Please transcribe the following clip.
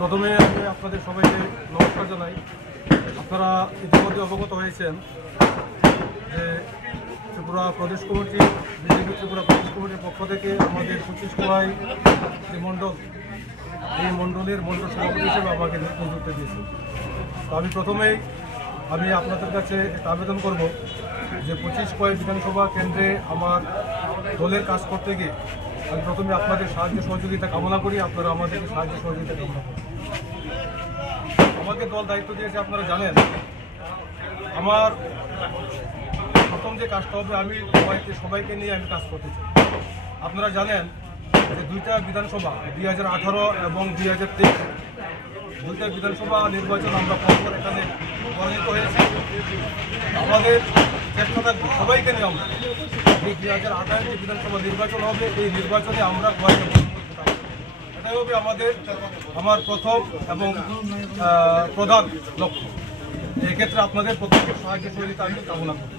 প্রথমে আমি আপনাদের সবাইকে নমস্কার জানাই। আপনারা ইতিমধ্যে অবগত হয়েছেন যে ত্রিপুরা প্রদেশ কমিটি, বিজেপি ত্রিপুরা প্রদেশ কমিটির পক্ষ থেকে আমাদের পঁচিশ কোয়াই যে মণ্ডল, এই মণ্ডলের মণ্ডল সভাপতি হিসেবে আমাকে নিযুক্ত দিয়েছে। তো আমি প্রথমেই আমি আপনাদের কাছে একটা আবেদন করব যে পঁচিশ কয়েক বিধানসভা কেন্দ্রে আমার দলের কাজ করতে গিয়ে আমি প্রথমে আপনাদের সাহায্য সহযোগিতা কামনা করি, আপনারা আমাদেরকে সাহায্য সহযোগিতা কামনা করি আমাকে দল দায়িত্ব দিয়েছে, আপনারা জানেন। আমার প্রথম যে কাজটা হবে, আমি সবাইকে সবাইকে নিয়ে আমি কাজ করতে চাই। আপনারা জানেন যে দুইটা বিধানসভা, দুই হাজার আঠারো এবং দুই হাজার তেইশ, দুইটা বিধানসভা নির্বাচন আমরা পরপর এখানে পরাজিত হয়েছি। আমাদের চেষ্টা থাকবে সবাইকে নিয়ে আমরা। এই দুই হাজার আঠারো যে বিধানসভা নির্বাচন হবে, এই নির্বাচনে আমরা। এটাই হবে আমাদের আমার প্রথম এবং প্রধান লক্ষ্য এক্ষেত্রে আপনাদের প্রত্যেকের সাহায্য সহযোগিতা আমি কামনা করি